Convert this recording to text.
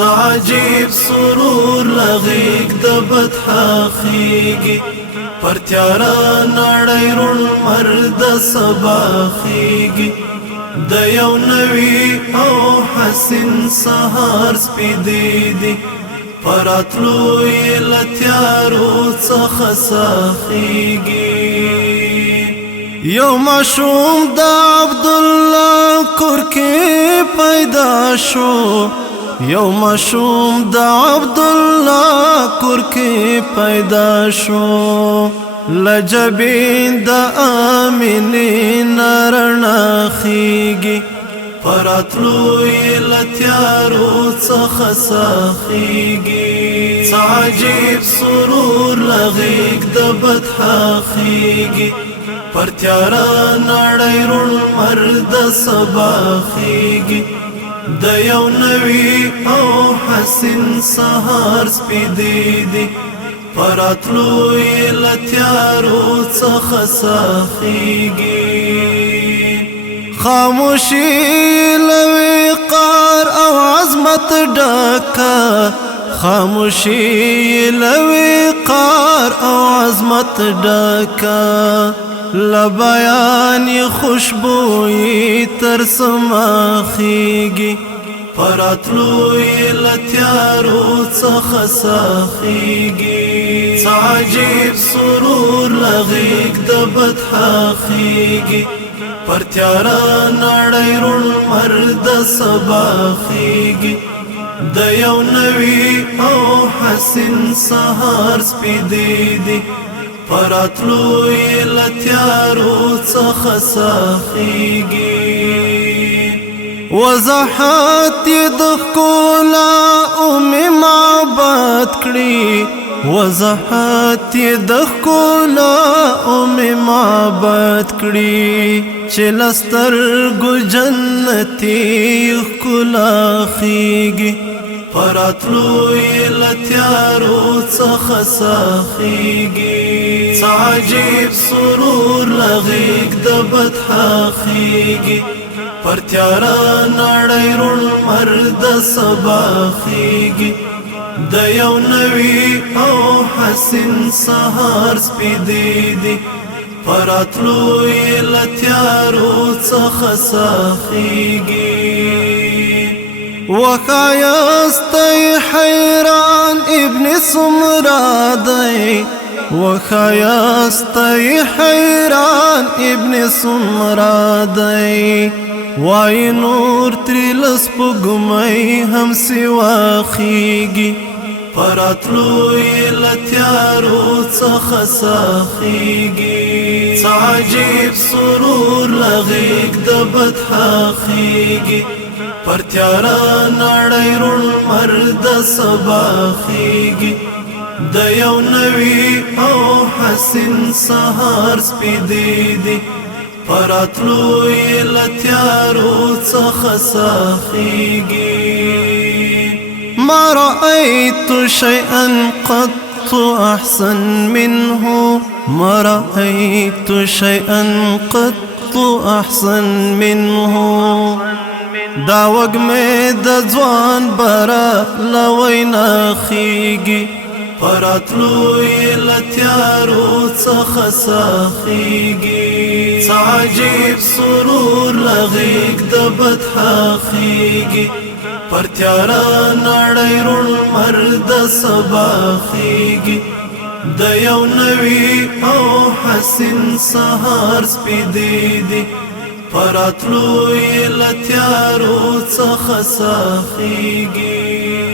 عجیب سرور لغیق د بدحا خیگی پر تیارا نړۍ رون مرد سبا خیگی د یو نوی او حسین سهار سپیدی دی پراتلو یې لتیارو څخه ساخیگی یو ماشوم د عبدالله کور کې پیدا شو یو ماشوم د عبدالله کور کې پیدا شو لجبین د آمینې رڼا خیږي پراتلو یې لتیارو څخه ساخیږي عجیب سرور لغیق د بدحا خیږي پر تیارا نړۍ رون مرد سبا خیږي د یو نوی او حسین سهار سپیدی دی پراتلو یې لتیارو څخه ساخیږي خاموشي له وقار او عظمت ډکه خاموشي له وقار او عظمت ډکه لبیان خوشبوئی ترسما خیگی پراتلو یې لتیارو څخه ساخیگی عجیب سرور لغیق د بدحا خیگی پر تیارا نړۍ رون مرد سبا خیگی د یو نوی او حسین سهار سپیدی دی پراتلو یې لتیارو څخه ساخیږي وضاحت یې د ښکلا اومې معبد کړي وضاحت یې د ښکلا اومې معبد کړي چې له سترګو جنتي ښکلا خیږي پراتلو یې لتیارو څخه ساخیږي عجیب سرور لغیق د بدحا خیږي پر تیارا نړۍ رون مرد سبا خیږي د یو نوی او حسین سهار سپیدی دی پراتلو یې لتیارو څخه ساخیږي وخایستی حیران ابن سمرادی وخایستی حیران ابن سمرادی وای نور تری لسپګمۍ هم سوا خیږي پراتلو یې لتیارو څخه ساخیږي عجیب سرور لغیق د بدحا خیږي پر تیارا نړۍ رون مرد سبا خیږي د یو نوی او حسین سهار سپیدی دی پراتلو یې لتیارو څخه ساخیږي ما رأيت شيئا قط أحسن منه ما رأيت شيئا قط أحسن منه دا وږمې د ځوان برا لوینا خیږي پراتلو یې لتیارو څخه ساخیږي عجیب سرور لغیق د بدحا خیږي پر تیارا نړۍ رون مرد سبا خیږي د یو نوی او حسین سهار سپیدی دی پراتلو یې لتیارو څخه ساخیږي